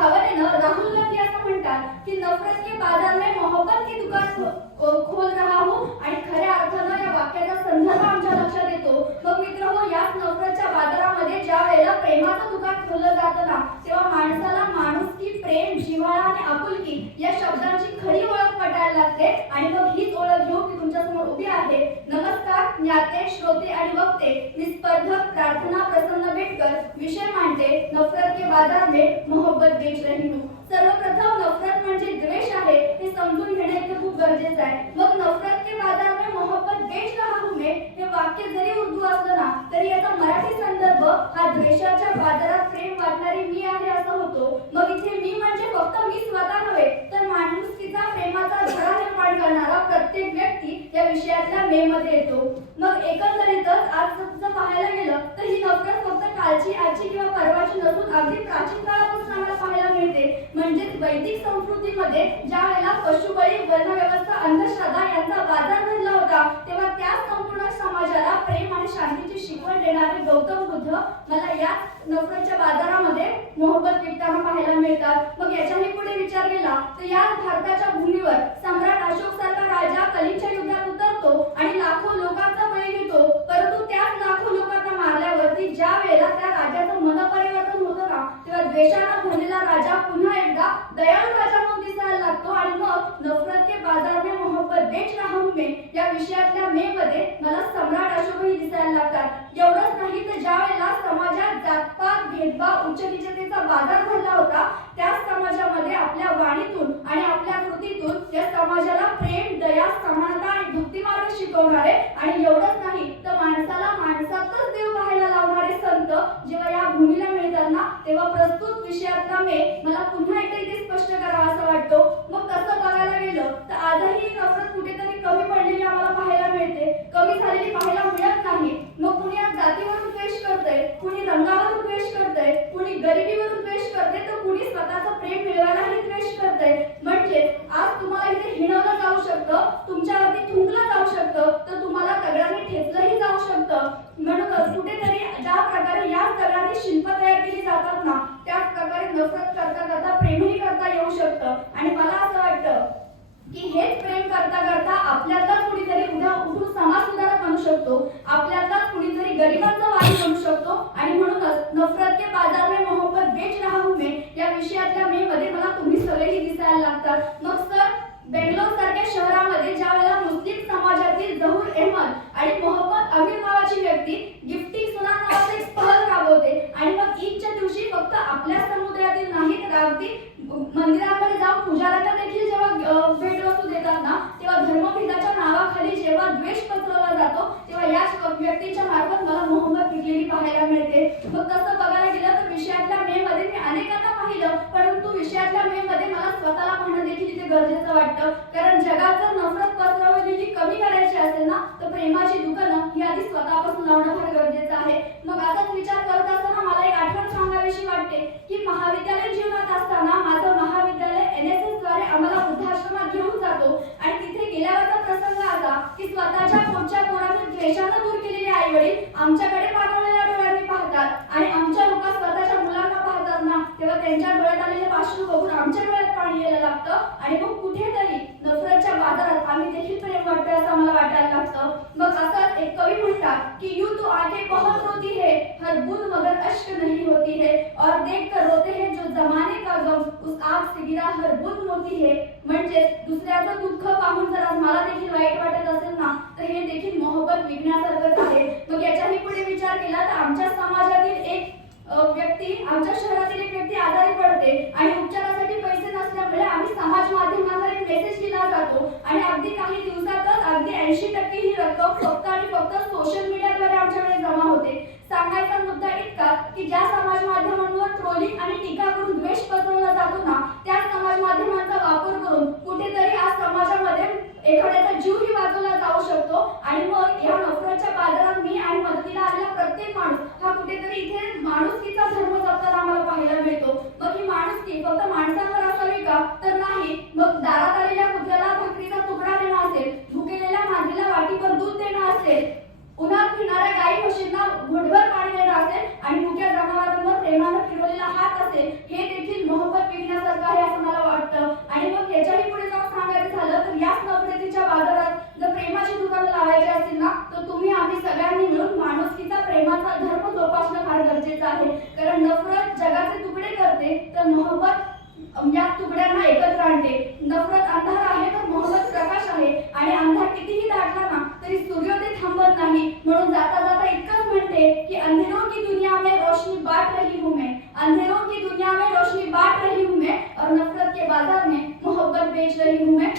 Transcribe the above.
भावनेनं राहुल गांधी असं म्हणतात की नफरत के बाजार में मोहब्बत की दुकान खोल रहा हूं आणि खऱ्या अर्थानं या वाक्याचा संदर्भ आमच्या लक्षात येतो। मग मित्रहो, याच नफरतच्या बाजारामध्ये ज्या वेळेला प्रेमाचं दुकान खोललं जातं ना, तेव्हा माणसाला माणुसकी, प्रेम, जिव्हाळा आणि आपुलकी या शब्दांची खरी ओळख पटायला लागते। आणि मग हीच ओळख घेऊन मी तुमच्या समोर उभी आहे। नमस्कार ज्ञाते, श्रोते आणि वक्ते, निस्पर्धक प्रार्थना प्रसन्न बेटकर विषय मांडते नफरत के बाजार में मोहब्बत बेच रही हूं। सर्वप्रथम नफरत म्हणजे द्वेष आहे हे समजून घेणे इतकं खूप गरजेचं आहे। मग नफरत के बाजार में मोहब्बत बेच रहा हूं हे वाक्य जरी उर्दू असलं ना, तरी याचा मराठी संदर्भ हा द्वेषाच्या बाजारात प्रेम वाटणारी मी आहे असं होतो। मग इथे मी म्हणजे फक्त मी स्वतः नव्हे, तर माणुसकीचा, प्रेमाचा धडा निर्माण करणारा प्रत्येक व्यक्ती या विषयातल्या मे मध्ये येतो। मग एकंदरीतच आज जर पाहायला गेलं तर ही नफरत फक्त कालची, आजची किंवा परवाची नसून अगदी प्राचीन काळापासून आम्हाला पाहायला मिळते। म्हणजेच वैदिक संस्कृतीमध्ये ज्या वेळेला पशुबळी, वर्णव्यवस्था, अंधश्रद्धा यांचा बाजार भरला होता, तेव्हा त्या संपूर्ण समाजाला प्रेम आणि शांतीची शिकवण देणारे गौतम बुद्ध मला या नफरतच्या बाजारामध्ये मोहब्बत विकताना पाहायला मिळतात। मग याच्याही पुढे विचार केला तर या भारताच्या भूमीवर सम्राट अशोक सारखा राजा कलिंगच्या युद्धात उतरतो आणि लाखो लोकांचा बळी घेतो, परंतु त्याच लाखो लोकांना मारल्यावरती ज्या वेळेला त्या राजाचं मनपरिवर्तन होतं ना, तेव्हा द्वेषानं भरलेला राजा पुन्हा एकदा दयाळू राजा म्हणून दिसायला लागतो। आणि मग नफरत के बाजार में मोहब्बत बेच रहा हूं मैं या विषयातल्या मे मध्ये मला सम्राट अशोकही दिसायला लागतात। एवढंच नाही तर ज्या वेळेला समाजात जातपात, भेदभाव, उच्च-नीचतेचा बाजार भरला होता, त्याच समाजामध्ये आपल्या वाणीतून आणि आपल्या कृतीतून या समाजाला प्रेम, दया, समानता आणि भक्तिमार्ग शिकवणारे आणि एवढंच नाही तर माणसाला माणसातच देव पाहायला लावणारे संत जेव्हा या भूमीला मिळतात ना, तेव्हा प्रस्तुत विषयातला मे मला पुन्हा एकदा इथे स्पष्ट करावा असं वाटतो। मग तसं बघायला गेलं तर आजही नफरत कुठेतरी कमी पडलेली आम्हाला पाहायला मिळते, कमी झालेली पाहायला मिळत नाही। मग कुणी आज जातीवरून द्वेष करतंय, कुणी रंगावरून द्वेष करतंय, कुणी गरिबीवरून द्वेष करते, तर कुणी स्वतःचं प्रेम मिळवायलाही द्वेष करतंय। म्हणजे आज तुम्हाला इथे हिणवलं जाऊ शकतं, तुमच्यावरती थुंकलं जाऊ शकतं, तर तुम्हाला दगडाने ठेचलंही जाऊ शकतं। म्हणून कुठेतरी ज्या प्रकारे या दगडाने शिल्प तयार केली जातात ना, त्याच प्रकारे नफरत करता करता प्रेमही करता येऊ शकतं। आणि मला असं वाटतं की हेच प्रेम करता करता आपल्यातच कुणीतरी उद्या उठून समाज सुधारक बनू शकतो, आपल्यातच कुणीतरी गरिबांचा वाली बनू शकतो। आणि म्हणूनच नफरत के बाजार में मोहब्बत बेच रहा हूं मैं या विषयातल्या मे मध्ये मला तुम्ही सगळेही दिसायला लागतात। मग सर, बेंगलोर सारख्या शहरामध्ये ज्या वेळेला मुस्लिम समाजातील जहूर अहमद आणि मोहम्मद अमीर नावाची व्यक्ती गिफ्टिंग सुना नावाचा एक पहल राबवते आणि मग ईदच्या दिवशी फक्त आपल्या समुदायातील नाही तर अगदी मंदिरामध्ये जाऊन पुजाऱ्यांना देखील जेव्हा भेटवस्तू देतात ना, तेव्हा धर्मपिताच्या नावाखाली जेव्हा द्वेष पसरवला जातो, तेव्हा याच व्यक्तीच्या मार्फत मला मोहब्बत विकलेली पाहायला मिळते। मग तसं बघायला गेलं तर विषयातल्या मे मध्ये मी अनेकांना पाहिलं, परंतु विषयातल्या मे मध्ये मला स्वतःला पाहणं देखील इथे गरजेचं वाटतं। कारण जगात जर नफरत पसरवलेली कमी करायची असेल ना, तर प्रेमाची दुकानं ही आधी स्वतःपासून लावणं फार गरजेचं आहे। मग असाच विचार करत असताना मला एक आठवण सांगावीशी वाटते की महाविद्यालय जीवनात असताना माझं महाविद्यालय NSS द्वारे आम्हाला वृद्धाश्रमात घेऊन जातो आणि तिथे गेल्यावरचा प्रसंग असा की स्वतःच्या पोटच्या पोरातून द्वेषानं दूर केलेले आई वडील आमच्याकडे पाठवलेल्या डोळ्यांनी पाहतात आणि आमच्या रूपात स्वतःच्या मुलांना पाहतात ना, तेव्हा त्यांच्या डोळ्यात आलेले अश्रू बघून आमच्या डोळ्यात पाणी यायला लागतं आणि मग कुठेतरी नफरतच्या बाजारात आम्ही देखील प्रेम वाटतोय असं आम्हाला वाटायला लागतं। मग असंच एक कवी म्हणतात की यूं तो आंखें बहुत रोती है, हर बूंद मगर अश्क नहीं होती है, और देख कर रोते हैं जो जमाने का गम, उस आग से गिरा हर बूंद मोती है। म्हणजे दुसऱ्याचं दुःख पाहून जर मला देखील वाईट वाटत असेल ना, तर हे देखील मोहब्बत विकण्यासारखंच आहे। मग याच्याही पुढे विचार केला तर आमच्या समाजातील एक व्यक्ती, आमच्या शहरातील एक व्यक्ती आजारी पडते आणि उपचारासाठी पैसे नसल्यामुळे आम्ही समाज माध्यमांवर एक मेसेज लिहिला जातो आणि अगदी काही दिवसातच अगदी 80% ही रक्कम फक्त आणि फक्त सोशल मीडियाद्वारे आमच्याकडे जमा होते। सांगायचा मुद्दा इतका की ज्या समाज माध्यमांवर ट्रोलिंग आणि टीका करून द्वेष पसरवला जातो ना, त्या समाज माध्यमांचा वापर करून कुठेतरी आज समाजामध्ये एखाद्याचा जीवही वाचवला जाऊ शकतो। आणि मग या नफरतच्या बाजारात मी आणि मदतीला आलेला प्रत्येक माणूस हा कुठेतरी इथे माणुसकीचा धर्म जपताना आम्हाला पाहायला मिळतो। मग ही माणुसकी फक्त माणसांवर असावी का? तर नाही। मग दारात आलेल्या कुत्र्याला भाकरीचा तुकडा देणं असेल, भुकेलेल्या मांजरीला वाटीभर दूध देणं असेल, उन्हात फिरणाऱ्या मोहब्बत या तुकड्यांना एकत्र आणते. नफरत अंधार आहे तर मोहब्बत प्रकाश आहे आणि अंधार कितीही दाटला ना तरी सूर्योदय थांबत नाही. म्हणून जाता जाता इतकंच म्हणते की अंधेरों की दुनिया में रोशनी बांट रही हूँ मैं, अंधेरों की दुनिया में रोशनी बांट रही हूँ मैं और नफरत के बाजार में मोहब्बत बेच रही हूँ मैं.